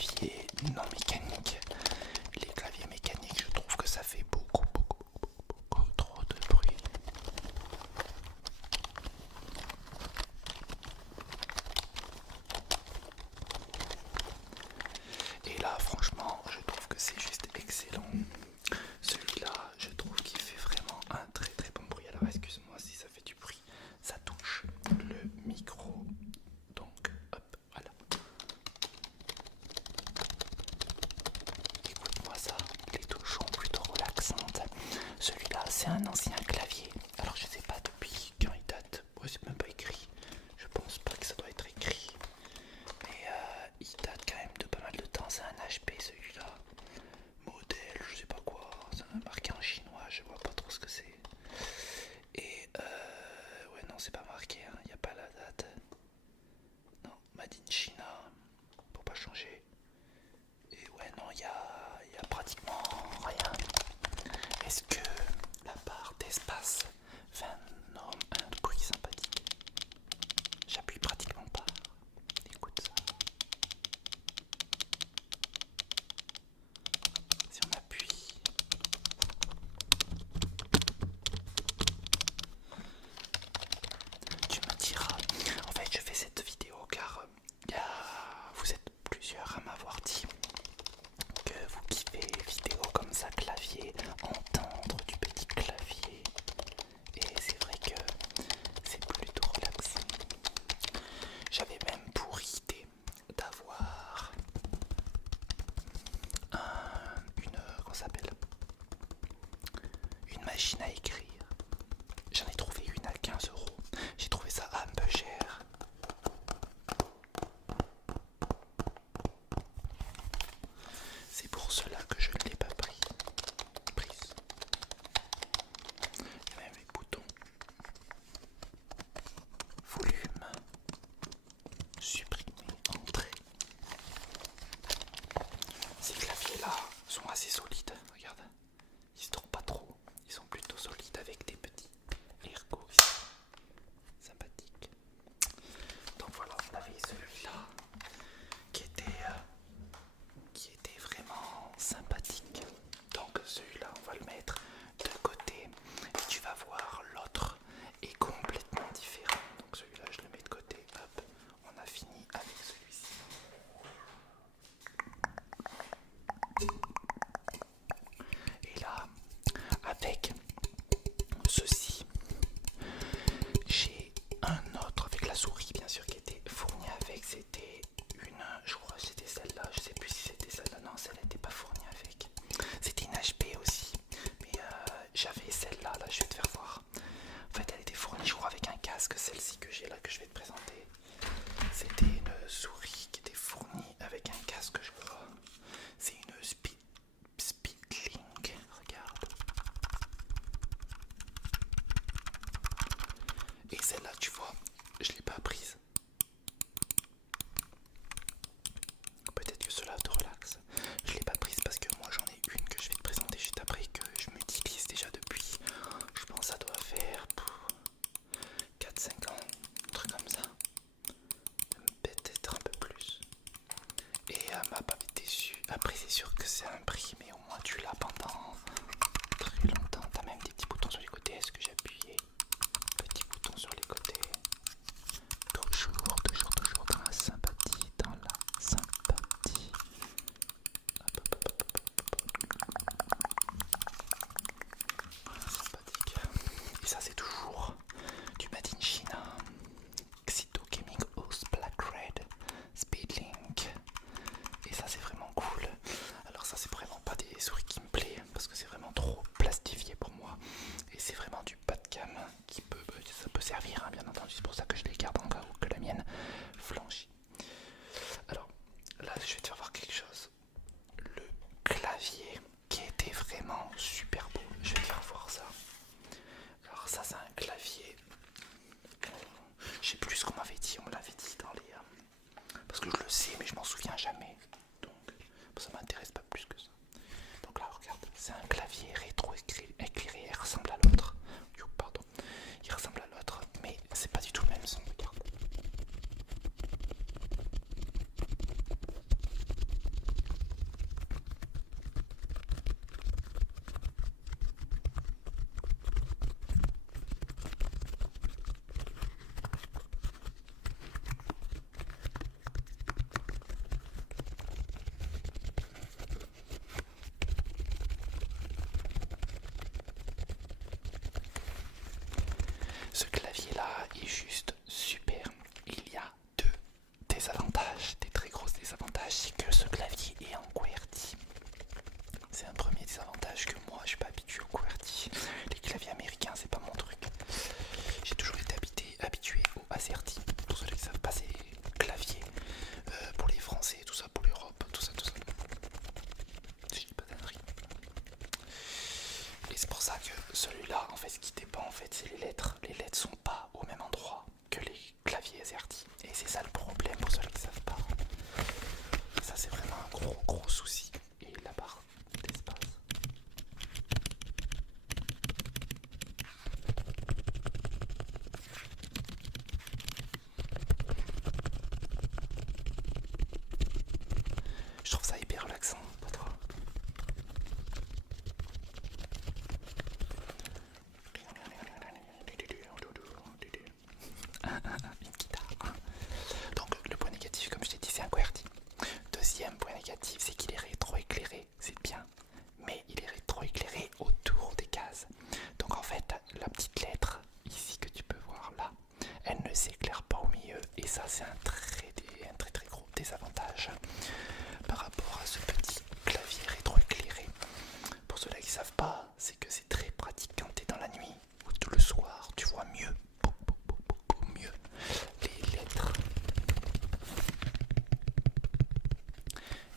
claviers non mécaniques. Les claviers mécaniques, je trouve que ça fait beaucoup trop de bruit. Et là, franchement, je trouve que c'est juste excellent. Celui-là, je trouve qu'il fait vraiment un très bon bruit. Alors, excuse-moi si ça fait du bruit. Ça touche le micro. Donc, hop, voilà. Écoute-moi ça. Les touches sont plutôt relaxantes. Celui-là, c'est un ancien clavier. Alors, je sais pas depuis quand il date. Ouais, c'est même pas écrit. Je pense pas que ça doit être écrit. Mais il date quand même de pas mal de temps. C'est un HP celui-là. Modèle, je sais pas quoi. C'est marqué en chinois, je vois pas trop ce que c'est. Et ouais, non, c'est pas marqué, hein. Il n'y a pas la date. Non, Made in China. Pour pas changer. Et ouais, non, il y a pratiquement rien. Est-ce que la barre d'espace fait un bruit sympathique? J'appuie pratiquement pas. Écoute ça. Si on appuie. Tu me diras. En fait, je fais cette vidéo car vous êtes plusieurs à m'avoir dit que vous kiffez les vidéos comme ça, clavier, entendre du petit clavier. Et c'est vrai que c'est plutôt relaxant. J'avais même pour idée d'avoir comment ça s'appelle, une machine à écrire. J'en ai trouvé une à 15 €. J'ai trouvé ça un peu cher. C'est pour cela que je ne l'ai pas prise. Il y a même les boutons. Volume. Supprimer. Entrée. Ces claviers-là sont assez solides. Regarde. Ils se trompent pas trop. Ils sont plutôt solides avec des petits ergots ici. Sympathique. Donc voilà, on avait celui-là qui était vraiment sympathique. Donc celui-là, on va le mettre de côté et tu vas voir l'autre est complètement différent. Donc celui-là, je le mets de côté. Hop, on a fini avec celui-ci. Et là, avec ceci, j'ai un autre avec la souris bien sûr qui était fournie avec. C'était je crois que c'était celle-là, je sais plus si c'était celle-là, non, celle-là n'était pas fournie avec. C'était une HP aussi, mais j'avais celle-là, là je vais te faire voir. En fait elle était fournie je crois avec un casque, celle-ci que j'ai là que je vais te présenter. C'était une souris qui était fournie avec un casque je crois. C'est une Speedlink, regarde. Et celle-là tu vois, je l'ai pas prise. Peut-être que cela te relaxe. Je l'ai pas prise parce que moi j'en ai une que je vais te présenter juste après que je m'utilise déjà depuis. Je pense que ça doit faire 4-5 ans, un truc comme ça. Peut-être un peu plus. Et elle m'a pas déçu. Après c'est sûr que c'est un prix, mais au moins tu l'as pendant très longtemps. T'as même des petits boutons sur les côtés. Est-ce que j'ai appuyé? Petits boutons sur les côtés. Toujours dans la sympathie, dans la sympathie. Sympathique. Et ça c'est toujours du Made in China. Xito Gaming House Black Red Speedlink. Et ça c'est vraiment cool. Alors ça c'est vraiment pas des souris qui me plaisent parce que c'est vraiment trop plastifié pour moi. Et c'est vraiment du bas de gamme qui ça peut servir hein, bien entendu. C'est pour ça que je les garde en cas où que la mienne flanchit. Alors là je vais te faire voir quelque chose. Le clavier qui était vraiment super beau. Je vais te faire voir ça. Alors ça c'est un clavier. Je sais plus ce qu'on m'avait dit. On me l'avait dit dans les... parce que je le sais mais je m'en souviens jamais. Donc ça m'intéresse pas plus que ça. Donc là regarde. C'est un clavier rétro éclairé. Il ressemble à l'autre. Pardon. Il ressemble à l'autre. Mais c'est pas du tout le même son. Regarde. Ce clavier là est juste super. Il y a deux désavantages, des très grosses désavantages, c'est que ce clavier est en QWERTY. C'est un premier désavantage que moi je suis pas habitué au QWERTY. Les claviers américains c'est pas mon truc. J'ai toujours été habitué au AZERTY. Pour ceux qui savent pas, c'est clavier pour les Français, tout ça, pour l'Europe, tout ça, tout ça. Si je dis pas d'annerie. Et c'est pour ça que celui-là, en fait, ce qui dépend, en fait, c'est les lettres. Les lettres sont pas au même endroit que les claviers AZERTY. Et c'est ça le problème pour ceux qui savent pas. Ça, c'est vraiment un gros souci. Et la barre d'espace. Je trouve ça hyper relaxant, pas trop. Une guitare. Donc le point négatif, comme je t'ai dit, c'est un QWERTY. Deuxième point négatif, c'est qu'il est rétroéclairé. C'est bien, mais il est rétroéclairé autour des cases. Donc en fait, la petite lettre ici que tu peux voir là, elle ne s'éclaire pas au milieu. Et ça, c'est un très gros désavantage par rapport à ce petit clavier rétroéclairé. Pour ceux-là qui ne savent pas, c'est que c'est très pratique quand tu es dans la nuit ou tout le soir, tu vois mieux, beaucoup mieux les lettres.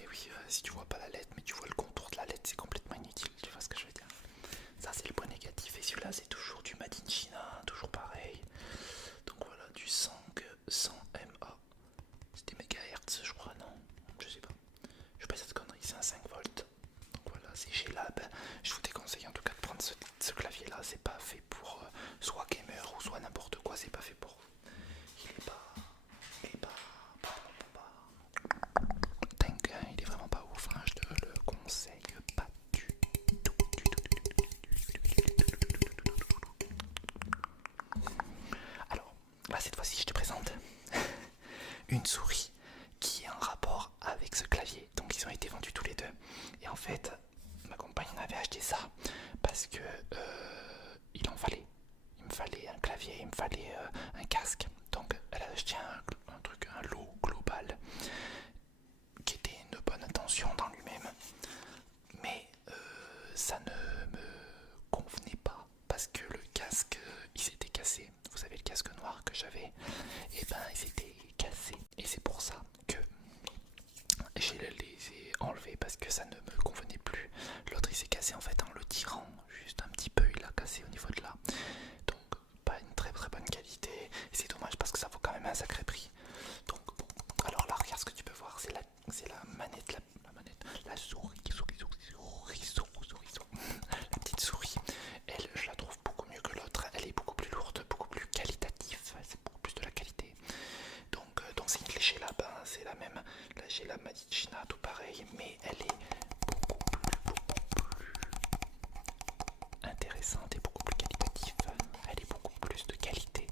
Et oui, si tu vois pas la lettre, mais tu vois le contour de la lettre, c'est complètement inutile, tu vois ce que je veux dire. Ça, c'est le point négatif. Et celui-là, c'est toujours du Made in China, toujours pareil. Donc voilà, du 100 MA. C'était mégahertz, je crois, non? Je sais pas. Je sais pas cette connerie, c'est un 5 volts. Donc voilà, c'est chez Lab. Je vous déconseille en tout cas de prendre ce clavier là. C'est pas fait pour soit gamer ou soit n'importe quoi. C'est pas fait pour vous. Il est pas. Dingue, hein, il est vraiment pas ouf. Hein, je te le conseille pas du tout. Alors, là cette fois-ci, je te présente une souris qui est en rapport avec ce clavier. Donc ils ont été vendus tous les deux. Et en fait, ma compagne m'avait acheté ça parce que il en fallait. Il me fallait un clavier, il me fallait un casque. Donc elle a acheté un truc, un lot global qui était une bonne intention dans lui-même. Mais ça ne me convenait pas parce que le casque il s'était cassé. Vous savez, le casque noir que j'avais, et ben il s'était cassé. Et c'est pour ça que je les ai enlevés parce que ça ne me convenait plus. L'autre il s'est cassé en fait en le tirant juste un petit peu, il a cassé au niveau de là. Donc pas une très bonne qualité. Et c'est dommage parce que ça vaut quand même un sacré prix. Donc bon, alors là regarde ce que tu peux voir, c'est la manette, la souris. La petite souris, elle, je la trouve beaucoup mieux que l'autre. Elle est beaucoup plus lourde, beaucoup plus qualitative. C'est beaucoup plus de la qualité. Donc c'est une clé chez Lab, hein, c'est la même. Là j'ai la Made in China, tout pareil, mais elle est beaucoup plus intéressante et beaucoup plus qualitative. Elle est beaucoup plus de qualité.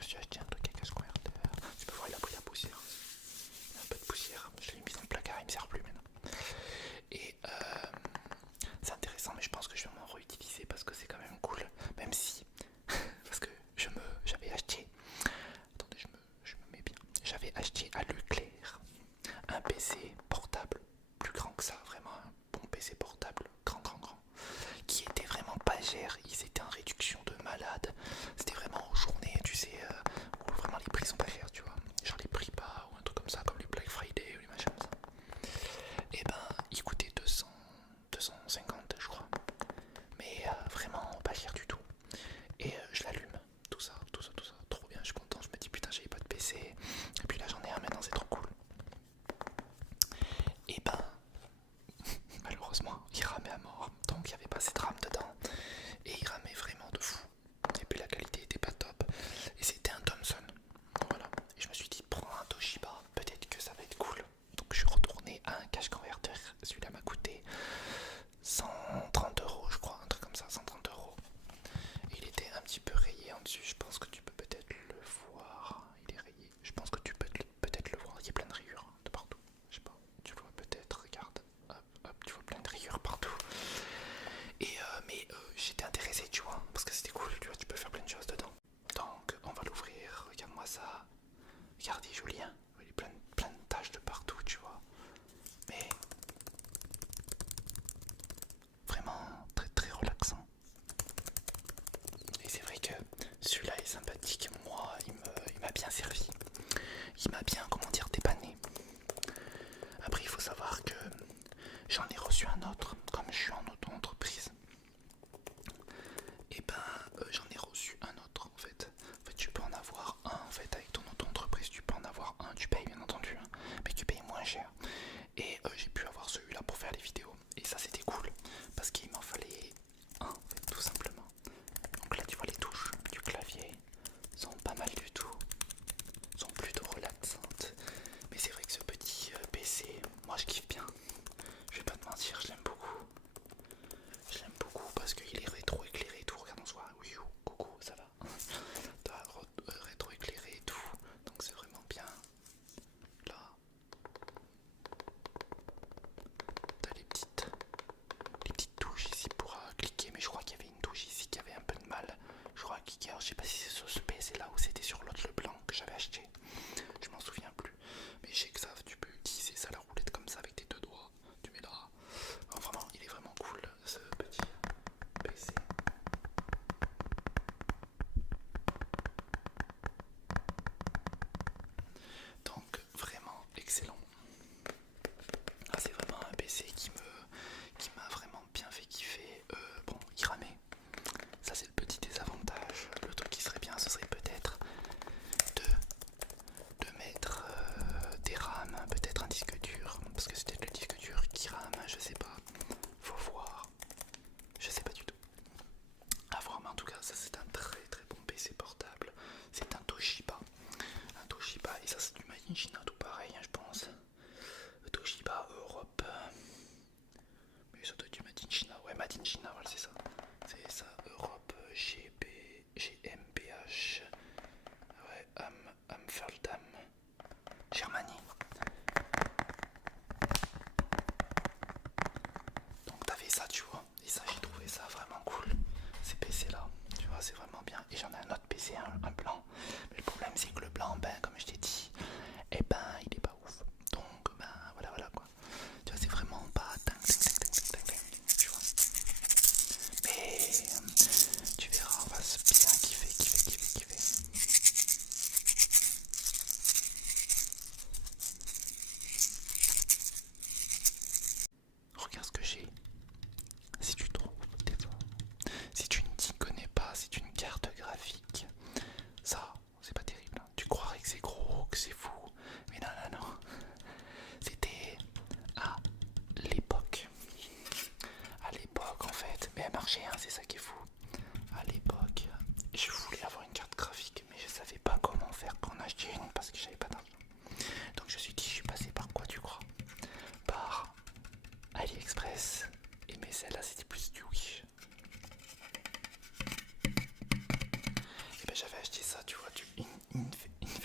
je suis acheté un truc avec un square. Tu peux voir, il a pris la poussière. Il y a un peu de poussière. Je l'ai mis dans le placard, il me sert plus maintenant. Et c'est intéressant, mais je pense que je vais m'en réutiliser parce que c'est quand même cool. Même si, parce que j'avais acheté. Attendez, je me mets bien. J'avais acheté à Leclerc un PC portable plus grand que ça, vraiment un bon PC portable, grand, qui était vraiment pas cher. Ils étaient en réduction de malade. C'était vraiment en journée, tu sais, où vraiment les prix sont pas chers, tu vois. Genre les prix bas ou un truc comme ça, comme les Black Friday ou les machins comme ça.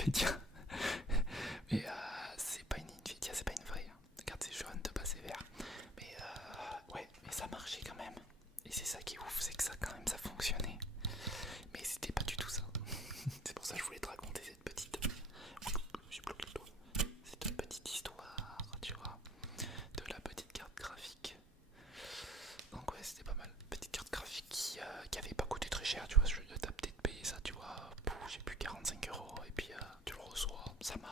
Nvidia. Mais c'est pas une Nvidia, c'est pas une vraie. Regarde, c'est jaune de base c'est vert. Mais ouais, mais ça marchait quand même. Et c'est ça qui est ouf, c'est que ça quand même ça fonctionnait. Mais c'était pas du tout ça. C'est pour ça que je voulais te raconter cette petite. J'ai bloqué le doigt. Cette petite histoire, tu vois, de la petite carte graphique. Donc ouais, c'était pas mal. Petite carte graphique qui avait pas coûté très cher, tu vois. T'as peut-être payé ça, tu vois. J'ai plus 45 € et puis tu le reçois. Ça m'a